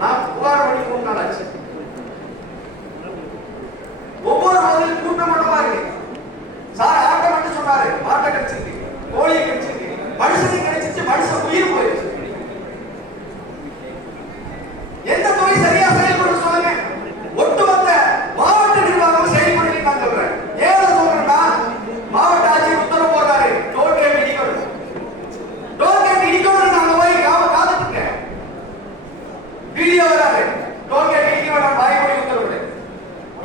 நான் புகார் பண்ணி 3 நாள் ஆச்சு. ஒவ்வொரு நாளும் கூட்டம் மட்டுமா இருக்கு. சார் ஆட்டை மட்டும் சொன்னாரு, ஆட்டை கிடைச்சிருக்கு, கோழியை கிடைச்சிருக்கு, மனுஷனுக்கு கிடைச்சிச்சு, மனுஷன் உயிர் போயிடுச்சு. எந்த துறை சரியா செயல்படும் சொல்லுங்க. ஒட்டுமொத்த மாவட்ட நிர்வாகம் செயல்படுத்தி நான் சொல்றேன். ஏன் சொல்றேன்னா மாவட்ட ஆட்சியர் உத்தரவு போடுறாரு, டோல்கேட் இடிக்கணும், டோல்கேட் இடிக்கணும். நாங்க போய் காத்துட்டு வீடியோ வராது, டோல்கேட் இடிக்க வேண்டாம், பாய்மொழி உத்தரவு.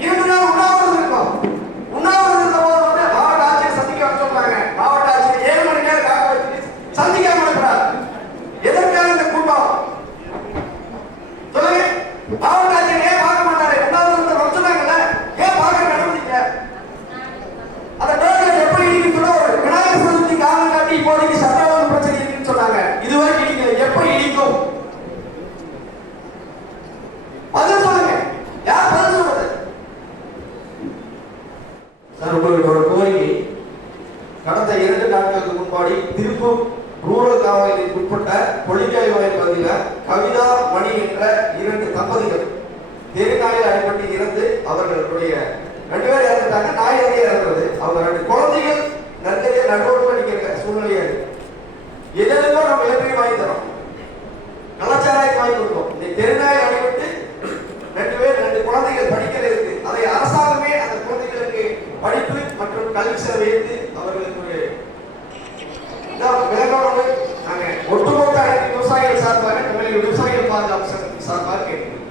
2 நாள் உண்ணாவிரதம் இருக்கும். உண்ணாவிரதம் இருந்த போது வந்து மாவட்ட ஆட்சியர் சந்திக்க வர சொல்றாங்க. மாவட்ட ஆட்சியர் 7 மணி நேரம் காக்க வச்சு சந்திக்காம இருக்கிறார். எதற்காக இந்த கூட்டம் சொல்லுங்க. மாவட்ட ஆட்சியர் ஏன் பார்க்க மாட்டாரு? உண்ணாவிரதத்தை வர சொன்னாங்கல்ல, ஏன் பார்க்க அனுமதிக்கல? அந்த டோல்கேட் எப்படி இடிக்குதோ விநாயகர் சதுர்த்தி காரணம் காட்டி இப்போதைக்கு சட்டவாத பிரச்சனை இருக்குன்னு சொன்னாங்க. இதுவரைக்கும் இடிக்கல, எப்ப இடிக்கும்? பதில் சொல்லுங்க. யார் பதில் சொல்றது? சார், உங்களுக்கு ஒரு கோரிக்கை. கடந்த 2 நாட்களுக்கு முன்பாடி திருப்பூர் ரூரல் காவலுக்கு உட்பட்ட பொலிக்காய் வயல் பகுதியில் கவிதா மணி என்ற 2 தம்பதிகள் தெருநாயில் அடிபட்டு இறந்து அவர்களுடைய 2 பேர் இறந்துட்டாங்க. நாய் நிறைய இறந்தது. அவங்க 2 குழந்தைகள் நிறைய நடுவோடு அடிக்கிற சூழ்நிலையா இருக்கு. எதற்கோ நம்ம இழப்பையும் வாங்கி தரோம், கலாச்சாரத்தை வாங்கி கொடுத்தோம். இந்த தெருநாயில் அடிபட்டு 2 பேர் 2 குழந்தைகள் படிக்கிறது. அதை அரசாங்கமே அந்த குழந்தைகளுக்கு படிப்பு மற்றும் கல்வி செலவு ஏற்று அவர்களுக்கு விளக்கோடு நாங்கள் ஒட்டுமொத்த விவசாயிகள் சார்பாக விவசாயிகள் பாதுகாப்பு சார்பாக கேட்கிறோம்.